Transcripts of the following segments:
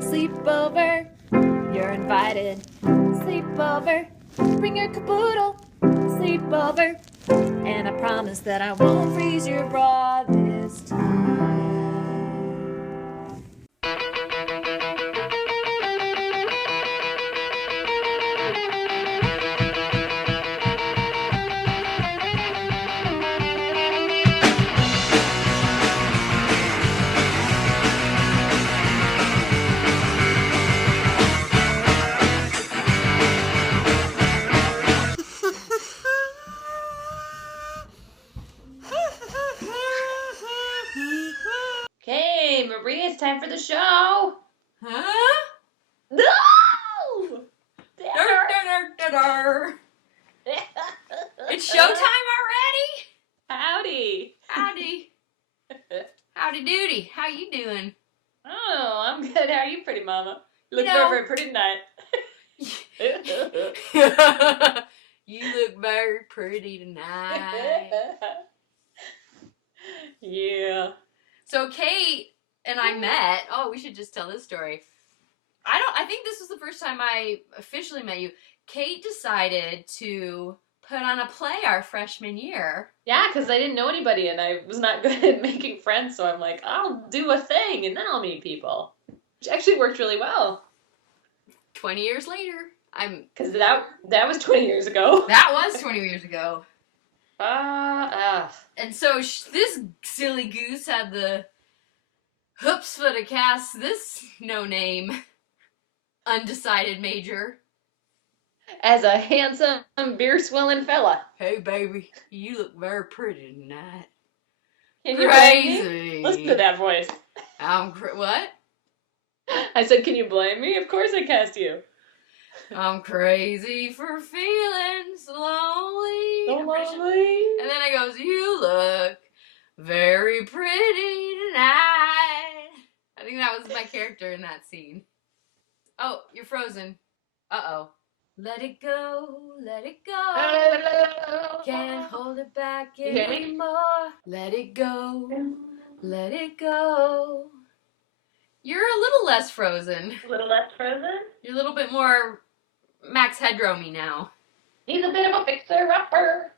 Sleepover, you're invited. Sleepover, bring your caboodle. Sleepover, and I promise that I won't freeze your bra this time. Okay, Marie, it's time for the show. Huh? No! It's showtime already? Howdy. Howdy. Howdy doody. How you doing? Oh, I'm good. How are you, pretty mama? You look You know- very pretty tonight. You look very pretty tonight. Yeah. So Kate and I met. Oh, we should just tell this story. I think this was the first time I officially met you. Kate decided to put on a play our freshman year. Yeah, because I didn't know anybody and I was not good at making friends, so I'm like, I'll do a thing and then I'll meet people. Which actually worked really well. 20 years later. Because that was 20 years ago. That was 20 years ago. And so this silly goose had the chutzpah to cast this no-name, undecided major as a handsome, beer-swilling fella. Hey, baby, you look very pretty tonight. Can Crazy. You blame me? Listen to that voice. What? I said, can you blame me? Of course I cast you. I'm crazy for feeling so lonely. So lonely. And then it goes, you look very pretty tonight. I think that was my character in that scene. Oh, you're frozen. Uh-oh. Let it go, let it go. Can't hold it back anymore. Let it go, let it go. You're a little less frozen. A little less frozen? You're a little bit more Max Headroom-y now. He's a bit of a fixer-upper.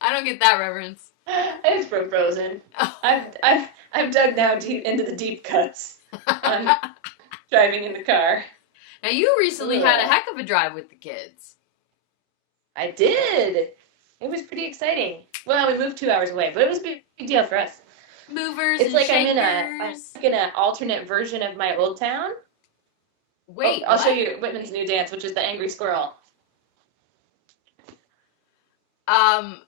I don't get that reference. It's from Frozen. Oh. I've dug down deep into the deep cuts on driving in the car. Now you recently had a heck of a drive with the kids. I did. It was pretty exciting. Well, we moved 2 hours away, but it was a big deal for us. Movers it's and like shakers. I'm in an alternate version of my old town. Wait, I'll show you Whitman's new dance, which is the angry squirrel. I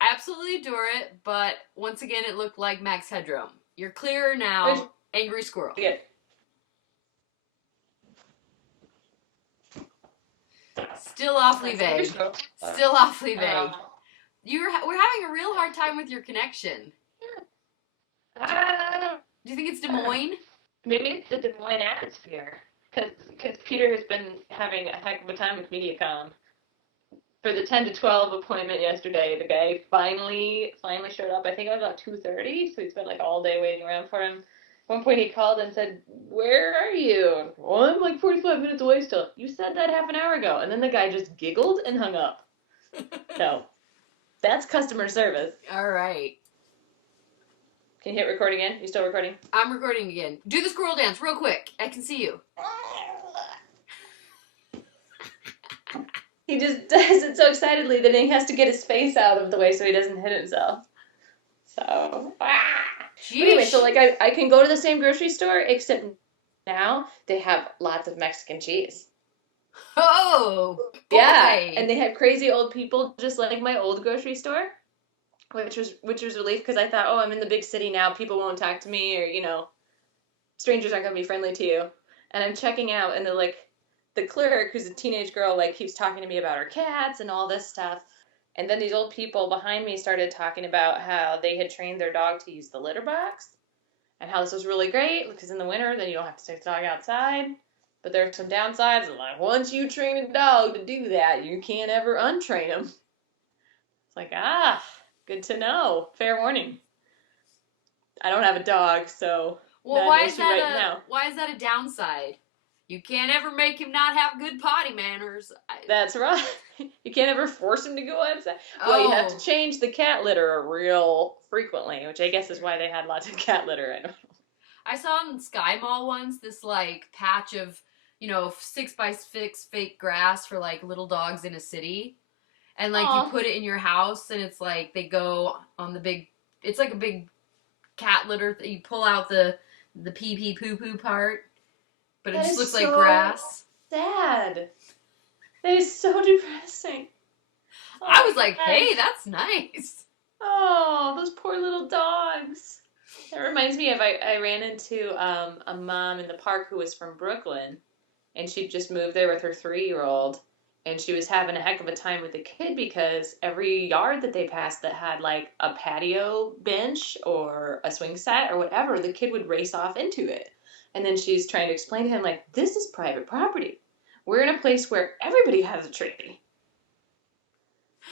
absolutely adore it, but once again, it looked like Max Headroom. You're clearer now, angry squirrel. Good. Still awfully vague. Still awfully vague. We're having a real hard time with your connection. Do you think it's Des Moines? Maybe it's the Des Moines atmosphere. Because Peter has been having a heck of a time with MediaCom. For the 10 to 12 appointment yesterday, the guy finally showed up. I think it was about 2:30, so we spent like all day waiting around for him. At one point he called and said, "Where are you?" "Well, I'm like 45 minutes away still." "You said that half an hour ago." And then the guy just giggled and hung up. So, that's customer service. All right. Can you hit record again? You still recording? I'm recording again. Do the squirrel dance real quick. I can see you. He just does it so excitedly that he has to get his face out of the way so he doesn't hit himself. So, anyway, so like I can go to the same grocery store, except now they have lots of Mexican cheese. Oh, boy. Yeah, and they have crazy old people just like my old grocery store, which was relief because I thought, oh, I'm in the big city now, people won't talk to me, or strangers aren't gonna be friendly to you. And I'm checking out, and they're like, the clerk, who's a teenage girl, like keeps talking to me about her cats and all this stuff. And then these old people behind me started talking about how they had trained their dog to use the litter box and how this was really great because in the winter, then you don't have to take the dog outside. But there are some downsides. Like, once you train a dog to do that, you can't ever untrain him. It's like, good to know. Fair warning. I don't have a dog, so Well, not an issue right now. why is that a downside? You can't ever make him not have good potty manners. That's right. You can't ever force him to go outside. Well, you have to change the cat litter real frequently, which I guess is why they had lots of cat litter. I don't know. I saw in Sky Mall once this like patch of, 6x6 fake grass for like little dogs in a city. And like Aw. you put it in your house and it's like they go on the big, it's like a big cat litter. You pull out the pee pee poo poo part, but it That just is looks like so grass. Sad. That is so depressing. Oh I was my like, gosh. hey, that's nice. Oh, those poor little dogs. That reminds me of I ran into a mom in the park who was from Brooklyn, and she'd just moved there with her 3-year-old, and she was having a heck of a time with the kid because every yard that they passed that had like a patio bench or a swing set or whatever, the kid would race off into it. And then she's trying to explain to him, like, this is private property. We're in a place where everybody has a tree.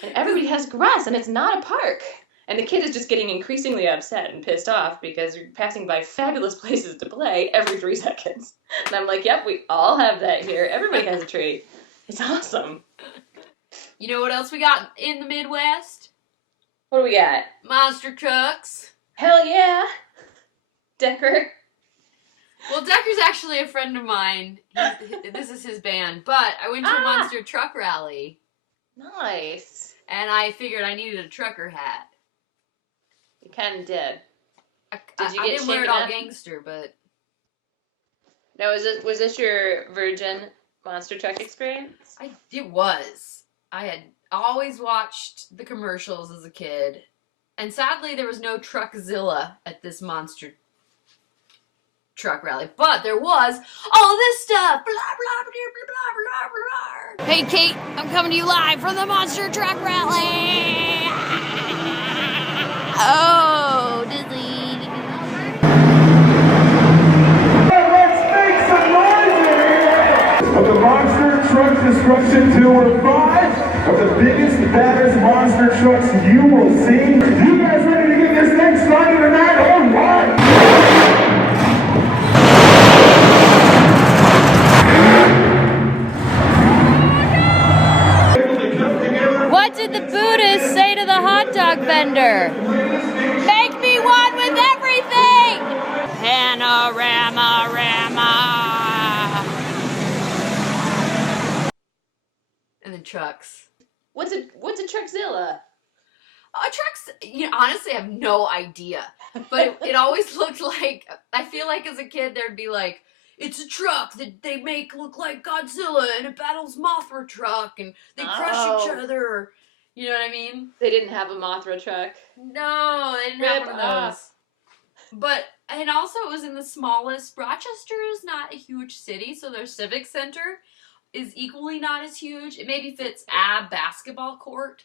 And everybody has grass, and it's not a park. And the kid is just getting increasingly upset and pissed off because you're passing by fabulous places to play every 3 seconds. And I'm like, yep, we all have that here. Everybody has a tree. It's awesome. You know what else we got in the Midwest? What do we got? Monster trucks. Hell yeah. Decker. Well, Decker's actually a friend of mine. This is his band. But I went to a monster truck rally. Nice. And I figured I needed a trucker hat. You kind of did. I Did you I get didn't wear it shaken all up? gangster, but Now, was this your Virgin monster truck experience? it was. I had always watched the commercials as a kid. And sadly, there was no Truckzilla at this monster truck rally. But there was all this stuff. Blah, blah, blah, blah, blah, blah, blah. Hey, Kate, I'm coming to you live from the monster truck rally. Oh, Disney. Let's make some noise in here! Of the Monster Truck Destruction Tour 5 of the biggest, baddest monster trucks you will see. You guys ready to get this thing started tonight? All right! What did the Buddhist say to the hot dog vendor? Make me one with everything! Panorama, rama. And then trucks. What's a Truckzilla? Trucks, honestly, I have no idea. But it always looked like, I feel like as a kid, there'd be like, it's a truck that they make look like Godzilla, and it battles Mothra truck, and they crush each other. You know what I mean? They didn't have a Mothra truck. No, they didn't have Rip one of those. But, and also it was in the smallest, Rochester is not a huge city, so their civic center is equally not as huge. It maybe fits a basketball court.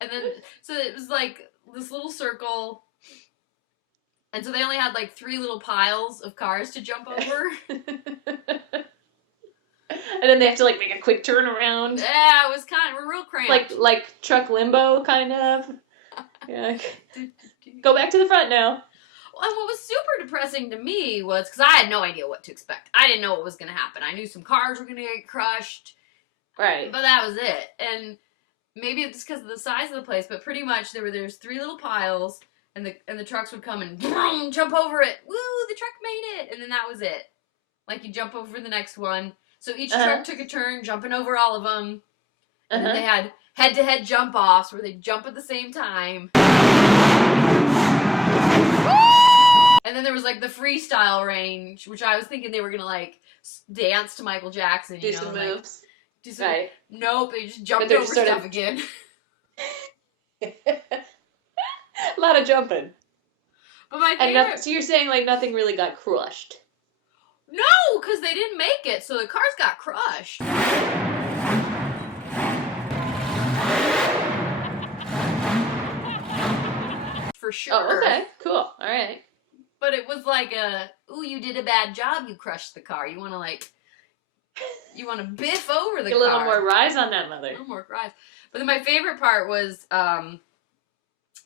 And then, so it was like this little circle. And so they only had like 3 little piles of cars to jump over. And then they have to like make a quick turnaround. Yeah, it was kind of real cramped. Like truck limbo, kind of. Yeah. Go back to the front now. Well, and what was super depressing to me was, because I had no idea what to expect. I didn't know what was going to happen. I knew some cars were going to get crushed. Right. But that was it. And maybe it's because of the size of the place, but pretty much there's 3 little piles, and the trucks would come and boom, jump over it. Woo, the truck made it. And then that was it. Like, you jump over the next one. So each truck took a turn jumping over all of them. And then they had head-to-head jump-offs where they jump at the same time. And then there was, like, the freestyle range, which I was thinking they were going to, like, dance to Michael Jackson, Do some moves. Right. Nope, they just jumped over stuff again. A lot of jumping. But my favorite... So you're saying, like, nothing really got crushed? No, because they didn't make it, so the cars got crushed. For sure. Oh, okay. Cool. All right. But it was like ooh, you did a bad job, you crushed the car. You want to biff over the car. A little more rise on that mother. A little more rise. But then my favorite part was,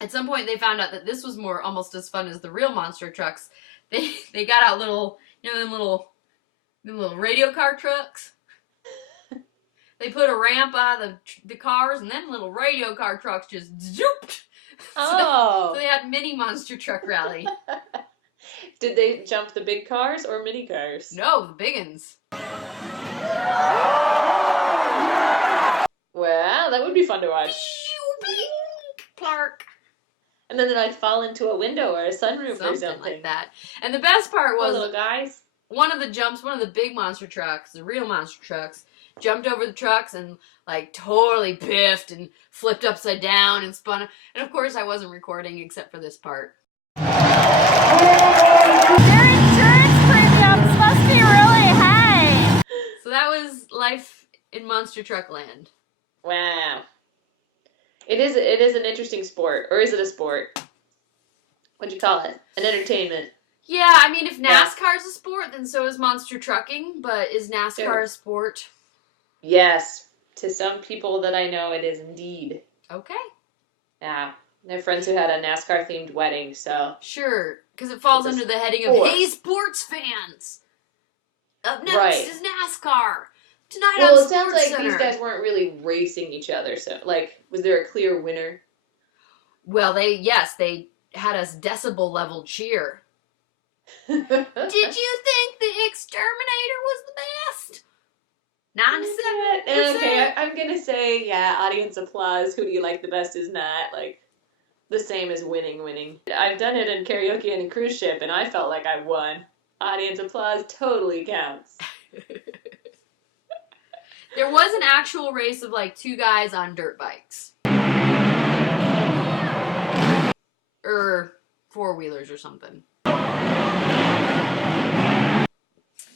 At some point, they found out that this was almost as fun as the real monster trucks. They got out little, them little radio car trucks. They put a ramp out of the cars, and then little radio car trucks just zooped. Oh. So they had mini monster truck rally. Did they jump the big cars or mini cars? No, the big uns. Well, that would be fun to watch. Clark. And then they'd fall into a window or a sunroof or Something something. like that. And the best part Poor was little guys. one of the big monster trucks, the real monster trucks, jumped over the trucks and like totally piffed and flipped upside down and spun. And of course I wasn't recording except for this part. Your insurance premiums must be really high. So that was life in Monster Truck Land. Wow. It is an interesting sport. Or is it a sport? What'd you call it? An entertainment. Yeah, I mean, if NASCAR's a sport, then so is monster trucking. But is NASCAR a sport? Yes. To some people that I know, it is indeed. Okay. Yeah. I have friends who had a NASCAR-themed wedding, so... Sure, because it falls under the heading of, hey, sports fans! Up next is NASCAR! Tonight on Well, it Sports sounds like Center. these guys weren't really racing each other, so, like, was there a clear winner? Well, they had us decibel level cheer. Did you think the Exterminator was the best? 97%. Okay, I'm gonna say, yeah, audience applause. Who do you like the best is not, like, the same as winning. I've done it in karaoke and a cruise ship, and I felt like I won. Audience applause totally counts. There was an actual race of, like, two guys on dirt bikes. Or four-wheelers or something.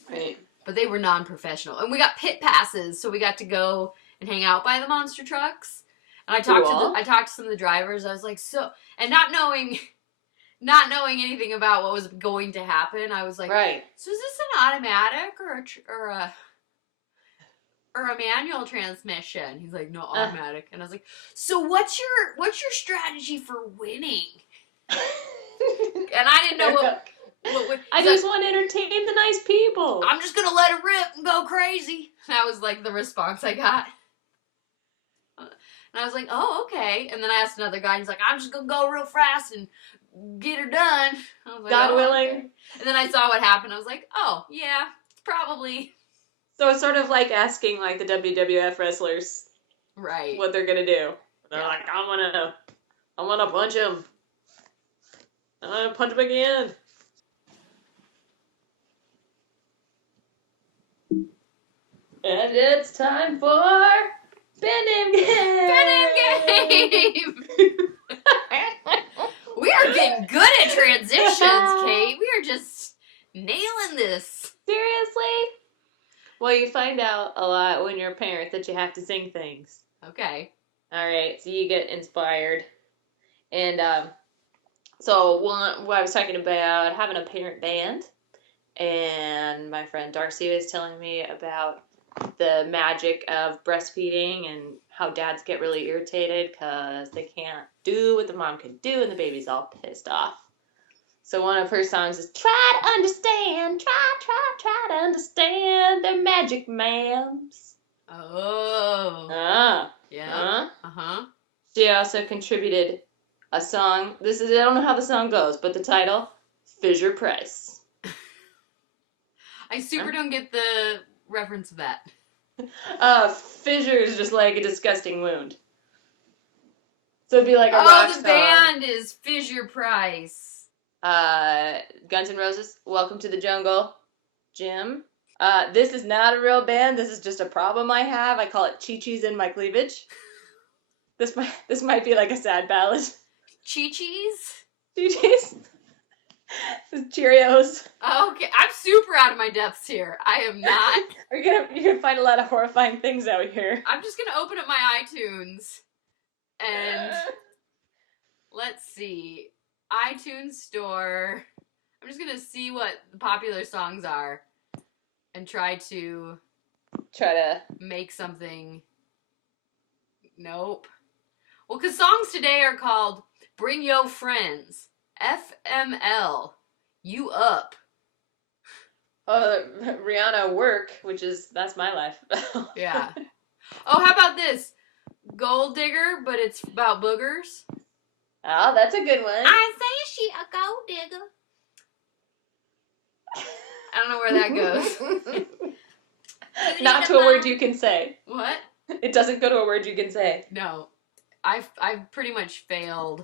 Right. But they were non-professional. And we got pit passes, so we got to go and hang out by the monster trucks. And I talked to some of the drivers. I was like, and not knowing anything about what was going to happen, I was like, right. So is this an automatic or a manual transmission? He's like, no, automatic. And I was like, so what's your strategy for winning? And I didn't know what I just want to entertain the nice people. I'm just gonna let it rip and go crazy. That was like the response I got. And I was like, oh, okay. And then I asked another guy, and he's like, I'm just gonna go real fast and get her done. I was like, God willing. Okay. And then I saw what happened. I was like, oh, yeah, probably. So it's sort of like asking like the WWF wrestlers right what they're gonna do. They're like, I'm gonna punch him. I'm gonna punch him again. And it's time for Pen Name Game! Pen Name Game! We are getting good at transitions, Kate. We are just nailing this. Seriously? Well, you find out a lot when you're a parent that you have to sing things. Okay. Alright, so you get inspired. And so I was talking about having a parent band. And my friend Darcy was telling me about the magic of breastfeeding and how dads get really irritated because they can't do what the mom can do and the baby's all pissed off. So one of her songs is try to understand, try to understand their magic ma'ams. Oh. Yeah. She also contributed a song. I don't know how the song goes, but the title, Fisher Price. I super don't get the reference of that. Fissure is just like a disgusting wound. So it'd be like a rock song. Oh, the band is Fisher Price. Guns N' Roses, Welcome to the Jungle. Jim. This is not a real band. This is just a problem I have. I call it Chi-Chi's in my cleavage. This might be like a sad ballad. Chi-Chi's? Chi-Chi's. Cheerios. Okay, I'm super out of my depths here. I am not. You're gonna find a lot of horrifying things out here. I'm just gonna open up my iTunes and let's see. iTunes store. I'm just gonna see what the popular songs are and try to make something. Nope. Well, because songs today are called bring your friends. FML. You up. Rihanna work, that's my life. Yeah. Oh, how about this? Gold digger, but it's about boogers. Oh, that's a good one. I say she a gold digger. I don't know where that goes. Not to a word you can say. What? It doesn't go to a word you can say. No. I've pretty much failed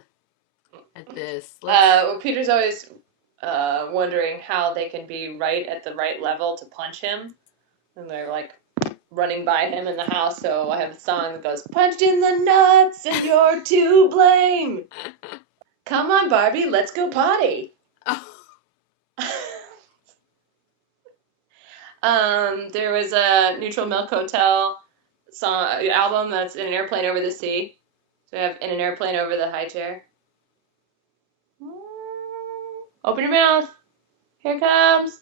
at this. Well, Peter's always wondering how they can be right at the right level to punch him. And they're like running by him in the house, so I have a song that goes, punched in the nuts and you're to blame. Come on, Barbie, let's go potty. There was a Neutral Milk Hotel album that's in an airplane over the sea. So we have in an airplane over the high chair. Open your mouth. Here it comes.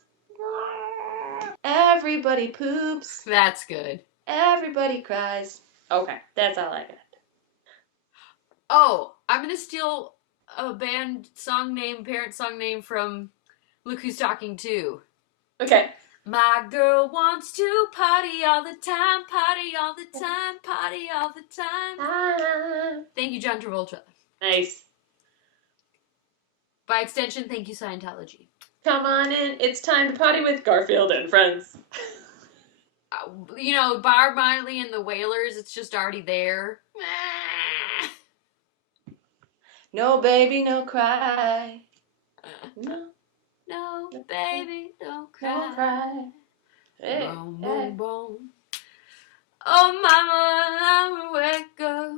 Everybody poops. That's good. Everybody cries. Okay, that's all I got. Oh, I'm gonna steal a parent song name from Look Who's Talking Too. Okay. My girl wants to party all the time, party all the time, party all the time. Thank you, John Travolta. Nice. By extension, thank you, Scientology. Come on in. It's time to party with Garfield and friends. Barb Miley and the Wailers, it's just already there. No, baby, no cry. No, baby, don't cry. Don't cry. Hey, Boom, hey. boom, boom. Oh, mama, I'm a wake up.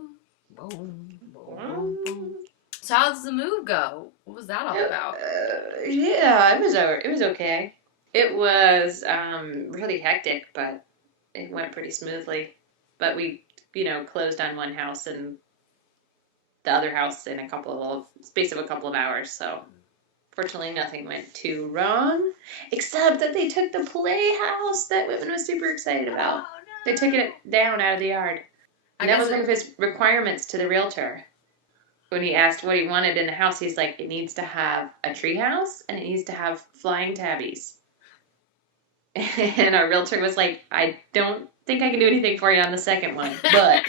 Boom, boom, boom. So how does the move go? What was that all about? Yeah, it was okay. It was really hectic, but it went pretty smoothly. But we, closed on one house and the other house in space of a couple of hours. So fortunately, nothing went too wrong, except that they took the playhouse that Whitman was super excited about. Oh, no. They took it down out of the yard. And that was one of his requirements to the realtor. When he asked what he wanted in the house, he's like, it needs to have a tree house and it needs to have flying tabbies. And our realtor was like, I don't think I can do anything for you on the second one. But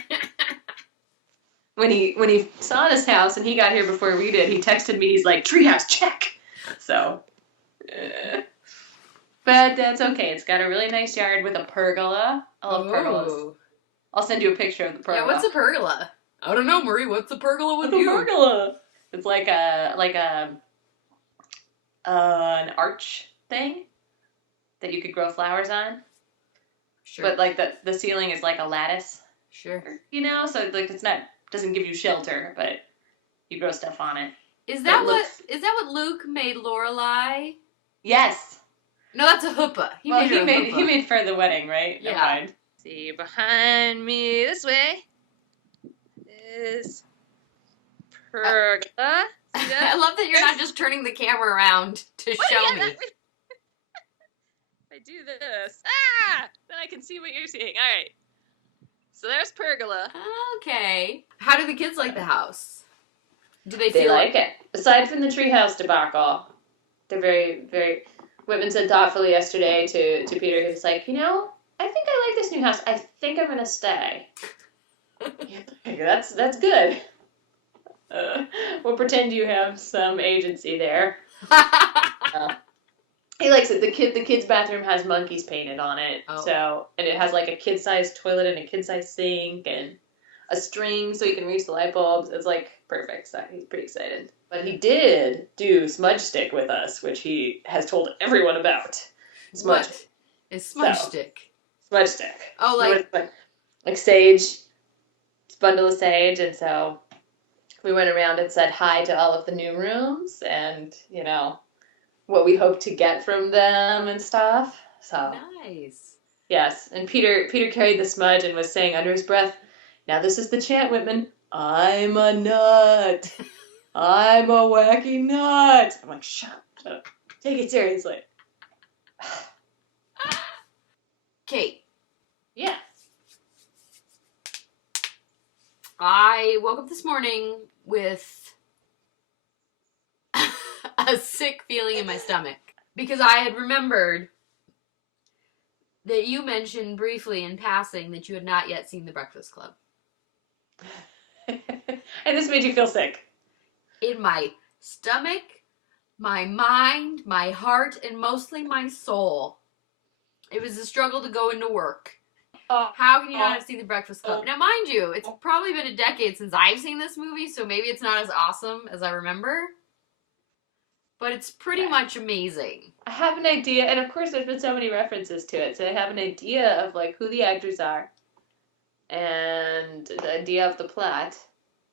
when he saw this house and he got here before we did, he texted me, he's like, treehouse, check. So, but that's okay. It's got a really nice yard with a pergola. I love pergolas. I'll send you a picture of the pergola. Yeah, what's a pergola? I don't know, Marie. What's a pergola with What's you? a pergola? It's like an arch thing that you could grow flowers on. Sure. But like the ceiling is like a lattice. Sure. So like doesn't give you shelter, but you grow stuff on it. Is that what Luke made Lorelai? Yes. No, that's a huppah. He made for the wedding, right? Yeah. Never mind. See behind me this way is pergola. I love that you're not just turning the camera around to show me. I do this. Then I can see what you're seeing. All right. So there's pergola. Okay. How do the kids like the house? Do they They feel like it. Aside from the treehouse debacle, they're very, very... Whitman said thoughtfully yesterday to Peter, he was like, I think I like this new house. I think I'm going to stay. That's good. We'll pretend you have some agency there. He likes it. The kid's bathroom has monkeys painted on it. Oh. And it has like a kid-sized toilet and a kid-sized sink and a string so he can reach the light bulbs. It's like perfect. So he's pretty excited. But he did do smudge stick with us, which he has told everyone about. What is smudge stick? Smudge stick. Oh, like sage. It's a bundle of sage, and so we went around and said hi to all of the new rooms and, what we hope to get from them and stuff. So nice. Yes, and Peter carried the smudge and was saying under his breath, now this is the chant, Whitman, I'm a nut. I'm a wacky nut. I'm like, shut up. Take it seriously. Kate. Yeah. I woke up this morning with a sick feeling in my stomach. Because I had remembered that you mentioned briefly in passing that you had not yet seen The Breakfast Club. And this made you feel sick. In my stomach, my mind, my heart, and mostly my soul. It was a struggle to go into work. How can you not have seen The Breakfast Club? Now, mind you, it's probably been a decade since I've seen this movie, so maybe it's not as awesome as I remember. But it's pretty much amazing. I have an idea, and of course there's been so many references to it, so I have an idea of like who the actors are and the idea of the plot.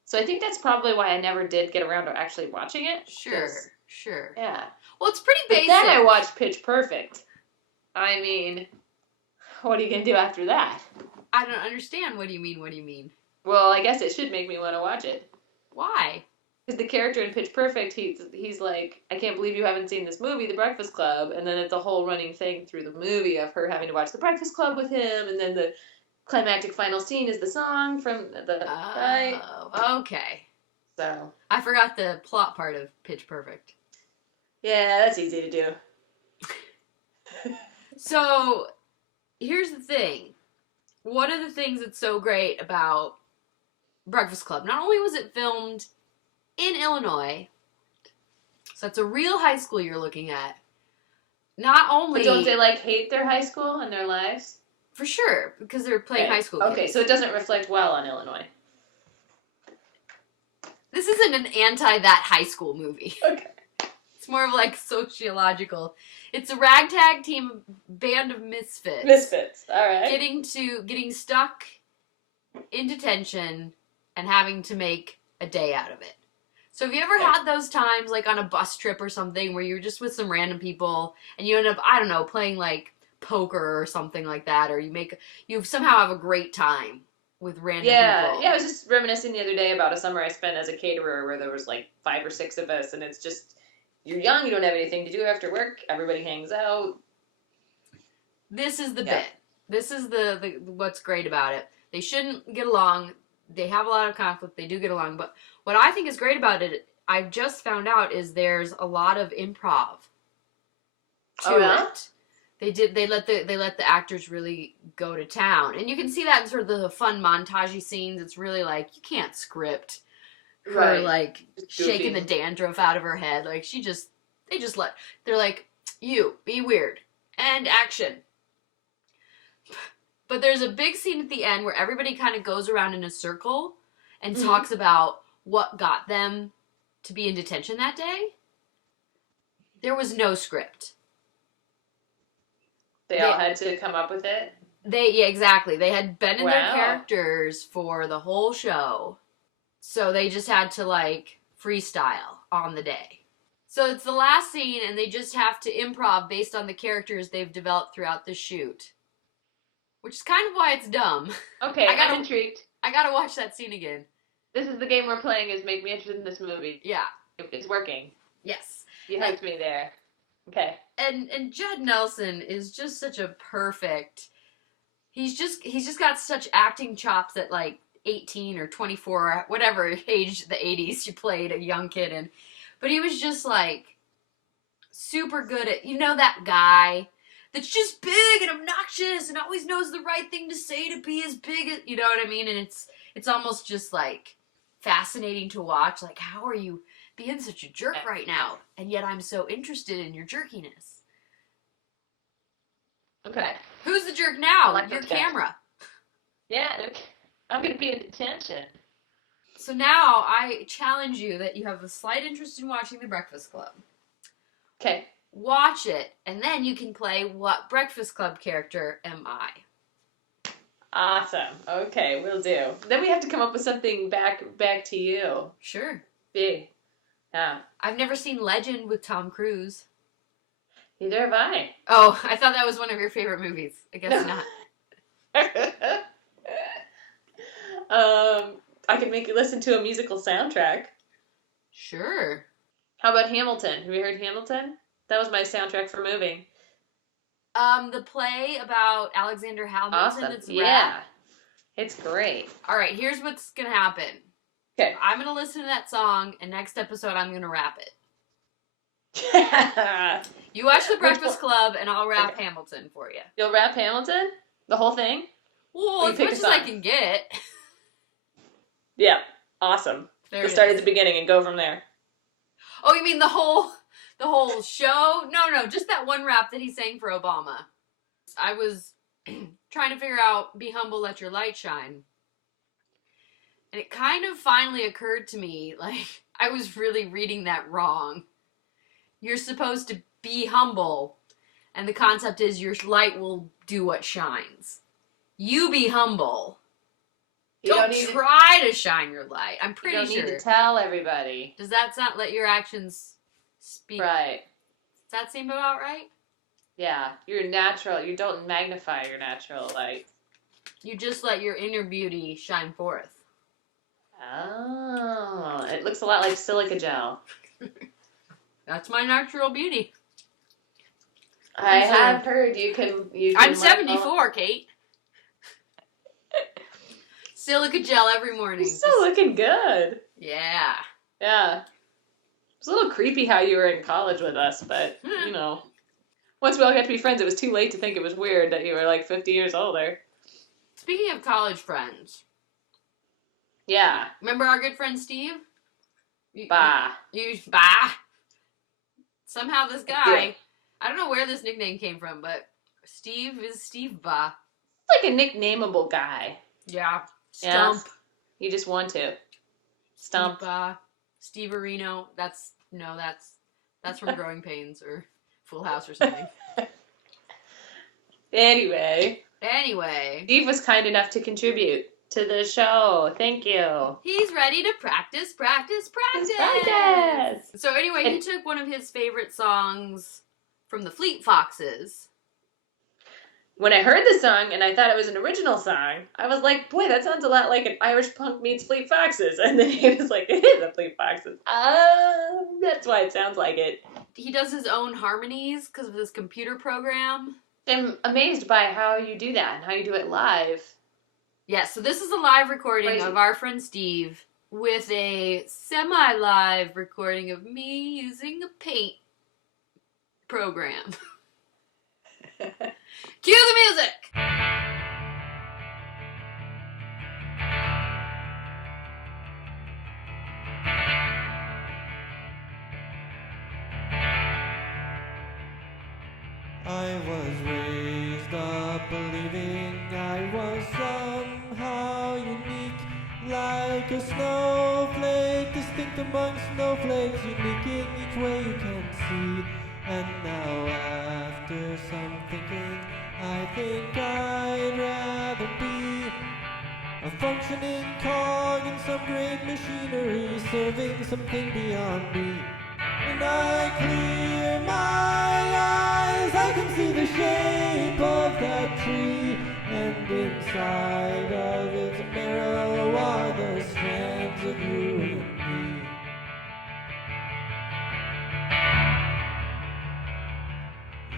So I think that's probably why I never did get around to actually watching it. Sure. Yeah. Well, it's pretty basic. But then I watched Pitch Perfect. I mean, what are you going to do after that? I don't understand. What do you mean? Well, I guess it should make me want to watch it. Why? Because the character in Pitch Perfect, he's like, I can't believe you haven't seen this movie, The Breakfast Club. And then it's a whole running thing through the movie of her having to watch The Breakfast Club with him. And then the climactic final scene is the song from the right. Okay. So I forgot the plot part of Pitch Perfect. yeah, that's easy to do. So here's the thing. One of the things that's so great about Breakfast Club, not only was it filmed in Illinois, so it's a real high school you're looking at. Not only... But don't they like hate their high school and their lives? For sure, because they're playing high school kids. Okay, so it doesn't reflect well on Illinois. This isn't an anti-that high school movie. Okay. It's more of like sociological. It's a ragtag team band of misfits. Misfits, alright. Getting stuck in detention and having to make a day out of it. So have you ever had those times, like on a bus trip or something, where you're just with some random people and you end up, I don't know, playing like poker or something like that, or you somehow have a great time with random people? Yeah, I was just reminiscing the other day about a summer I spent as a caterer where there was like 5 or 6 of us, and it's just, you're young, you don't have anything to do after work, everybody hangs out. This is the bit. This is the what's great about it. They shouldn't get along. They have a lot of conflict. They do get along, but what I think is great about it, I've just found out, is there's a lot of improv to it. They let the actors really go to town, and you can see that in sort of the fun montagey scenes. It's really like you can't script her like shaking the dandruff out of her head. Like they're like, you be weird and action. But there's a big scene at the end where everybody kind of goes around in a circle and talks about what got them to be in detention that day. There was no script. They all had to come up with it? Yeah, exactly. They had been in their characters for the whole show. So they just had to, like, freestyle on the day. So it's the last scene, and they just have to improv based on the characters they've developed throughout the shoot. Which is kind of why it's dumb. Okay, I'm intrigued. I gotta watch that scene again. This is the game we're playing, is make me interested in this movie. Yeah. It's working. Yes. You hooked me there. Okay. And Judd Nelson is just such a perfect... He's just got such acting chops at, like, 18 or 24, whatever age the 80s you played a young kid in. But he was just, like, super good at... You know that guy that's just big and obnoxious and always knows the right thing to say to be as big as... You know what I mean? And it's almost just, like, fascinating to watch. Like, how are you being such a jerk right now? And yet I'm so interested in your jerkiness. Okay. Who's the jerk now? Like your this guy. camera. Yeah, okay. I'm going to be in detention. So now I challenge you that you have a slight interest in watching The Breakfast Club. Okay. Watch it, and then you can play what Breakfast Club character am I? Awesome. Okay, will do. Then we have to come up with something back to you. Sure. Big. Yeah. I've never seen Legend with Tom Cruise. Neither have I. Oh, I thought that was one of your favorite movies. I guess not. I could make you listen to a musical soundtrack. Sure. How about Hamilton? Have you heard Hamilton? That was my soundtrack for moving. The play about Alexander Hamilton. Awesome. It's yeah. It's great. All right, here's what's going to happen. Okay. I'm going to listen to that song, and next episode I'm going to rap it. You watch The Which Breakfast one? Club, and I'll rap Okay. Hamilton for you. You'll rap Hamilton? The whole thing? Well, You as pick much a as I song. can get. Yeah. Awesome. There Just it start is. at the beginning and go from there. Oh, you mean the whole show? No, just that one rap that he sang for Obama. I was trying to figure out "Be humble, let your light shine," and it kind of finally occurred to me, like, I was really reading that wrong. You're supposed to be humble, and the concept is your light will do what shines. You be humble. You Don't need try to shine your light. I'm You pretty don't sure. need to tell everybody. Does that sound let your actions speak? Right. Does that seem about right? Yeah. You're natural. You don't magnify your natural light. You just let your inner beauty shine forth. Oh. It looks a lot like silica gel. That's my natural beauty. I have heard you can I'm let 74, Kate. Silica gel every morning. You're still looking good. Yeah. Yeah. It's a little creepy how you were in college with us, but, you know. Once we all got to be friends, it was too late to think it was weird that you were like 50 years older. Speaking of college friends. Yeah. Remember our good friend Steve? Bah. Bah. Somehow this guy, Yeah. I don't know where this nickname came from, but Steve is Steve Bah. Like a nicknameable guy. Yeah. Yeah. Stump. You just want to. Stump. Steve Areno. That's from Growing Pains or Full House or something. Anyway. Steve was kind enough to contribute to the show. Thank you. He's ready to practice. So anyway, he took one of his favorite songs from the Fleet Foxes. When I heard the song and I thought it was an original song, I was like, boy, that sounds a lot like an Irish punk meets Fleet Foxes. And then he was like, it is a Fleet Foxes. That's why it sounds like it. He does his own harmonies because of this computer program. I'm amazed by how you do that and how you do it live. Yeah, so this is a live recording Crazy. of our friend Steve with a semi-live recording of me using a paint program. Cue the music! I was raised up believing I was somehow unique, like a snowflake, distinct among snowflakes, unique in each way you can see. And now after some thinking, I think I'd rather be a functioning cog in some great machinery, serving something beyond me. When I clear my eyes, I can see the shape of that tree, and inside of its marrow are the strands of you and me.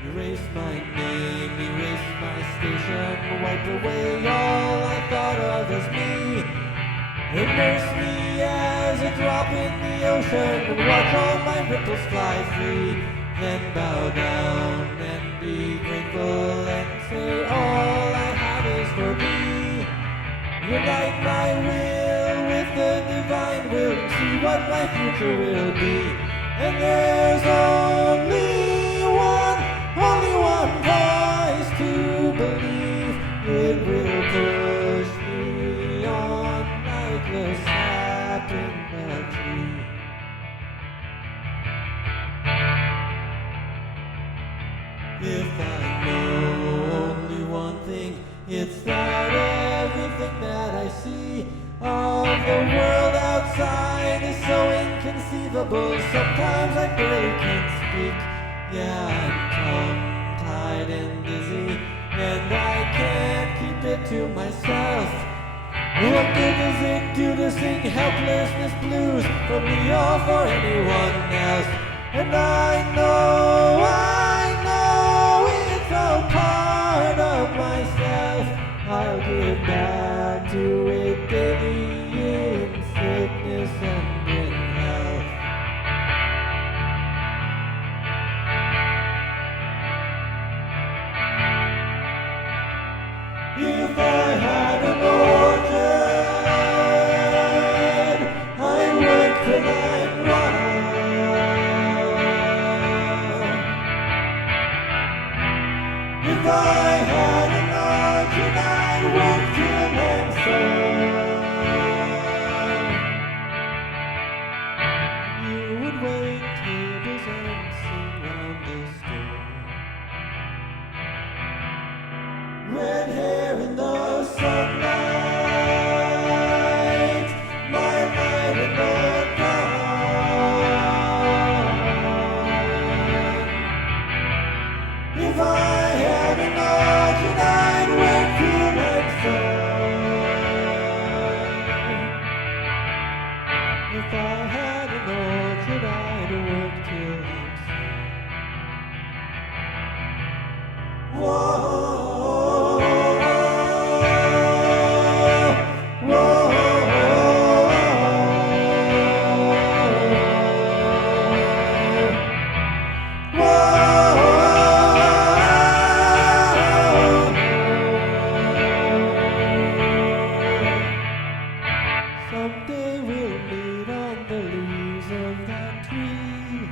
Erase my name, erase my station, wipe away all I thought of as me. Immerse me as a drop in the ocean and watch all my ripples fly free. Then bow down and be grateful and say all I have is for thee. Unite my will with the divine will and see what my future will be. And there's only one voice to believe. It will push me on like the sap in the tree. If I know only one thing, it's that everything that I see of the world outside is so inconceivable. Sometimes I barely can speak. Yeah, I'm tongue-tied and dizzy, and I can't keep it to myself. What good does it do to sing Helplessness Blues for me or for anyone else? And I know it's all part of myself. I'll give back to it daily in sickness and in health. I had an orchard, I'd work till I'm sun. You would wait tables and sing round the store. Red hair in the sunlight, my night in the dawn. If I had an orchard, I'd work till I'm sun. If I had an orchard, I'd work till I'm sun. Whoa, whoa, someday we'll meet on the leaves of that tree.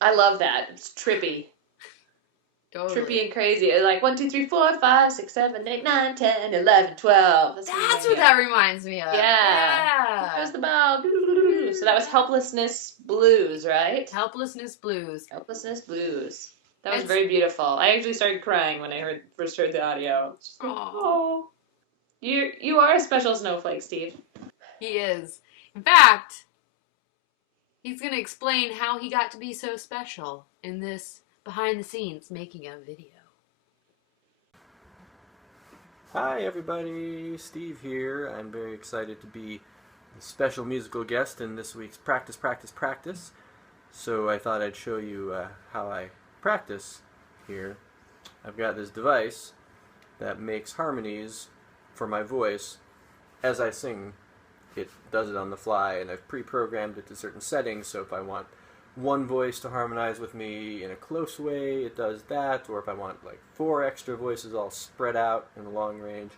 I love that. It's trippy. Totally. Trippy and crazy. It's like 1, 2, 3, 4, 5, 6, 7, 8, 9, 10, 11, 12. That's what that reminds me of. Yeah. There's the bell. So that was Helplessness Blues, right? Helplessness Blues. Helplessness Blues. That was It's- very beautiful. I actually started crying when I first heard the audio. Just like, Aw. oh. You are a special snowflake, Steve. He is. In fact, he's going to explain how he got to be so special in this behind the scenes making of video. Hi everybody, Steve here. I'm very excited to be a special musical guest in this week's Practice, Practice, Practice. So I thought I'd show you how I practice here. I've got this device that makes harmonies for my voice as I sing. It does it on the fly, and I've pre-programmed it to certain settings, so if I want one voice to harmonize with me in a close way, it does that, or if I want like 4 extra voices all spread out in the long range,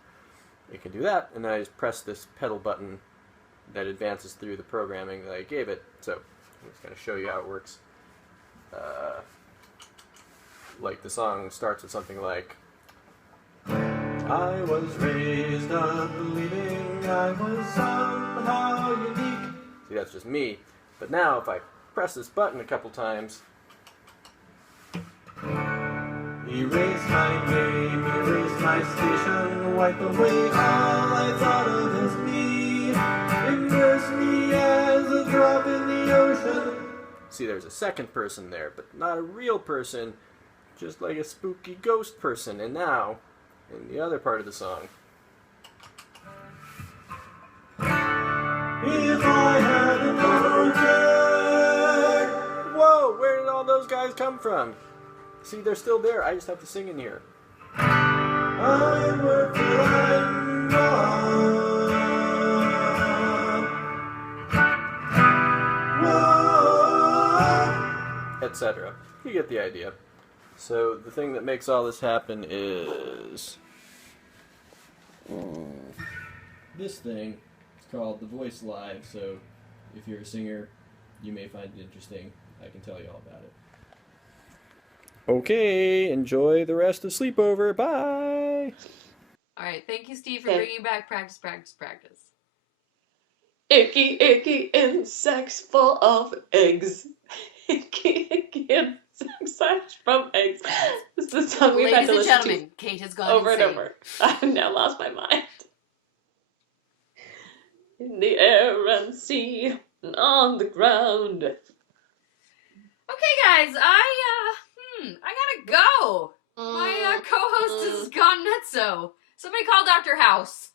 it can do that, and then I just press this pedal button that advances through the programming that I gave it. So I'm just going to show you how it works. Like the song starts with something like, I was raised up believing I was somehow unique. See, that's just me. But now if I press this button a couple times, erase my name, erase my station, wipe away all I thought of as me, immerse me as a drop in the ocean. See, there's a second person there, but not a real person, just like a spooky ghost person. And now, in the other part of the song, if I had an orchard. Whoa, where did all those guys come from? See, they're still there. I just have to sing in here. I work till I'm gone. Etc. You get the idea. So the thing that makes all this happen is this thing. It's called the Voice Live, so if you're a singer, you may find it interesting. I can tell you all about it. Okay, enjoy the rest of Sleepover. Bye! All right, thank you, Steve, for Okay. bringing back practice, practice, practice. Icky, icky insects full of eggs. Icky, icky insects hatch from eggs. This is the song we've had Ladies to and listen gentlemen, Kate has to gone over and insane. over. I've now lost my mind. In the air and sea, and on the ground. Okay, guys, I gotta go. My co-host has gone nutso. Somebody call Dr. House.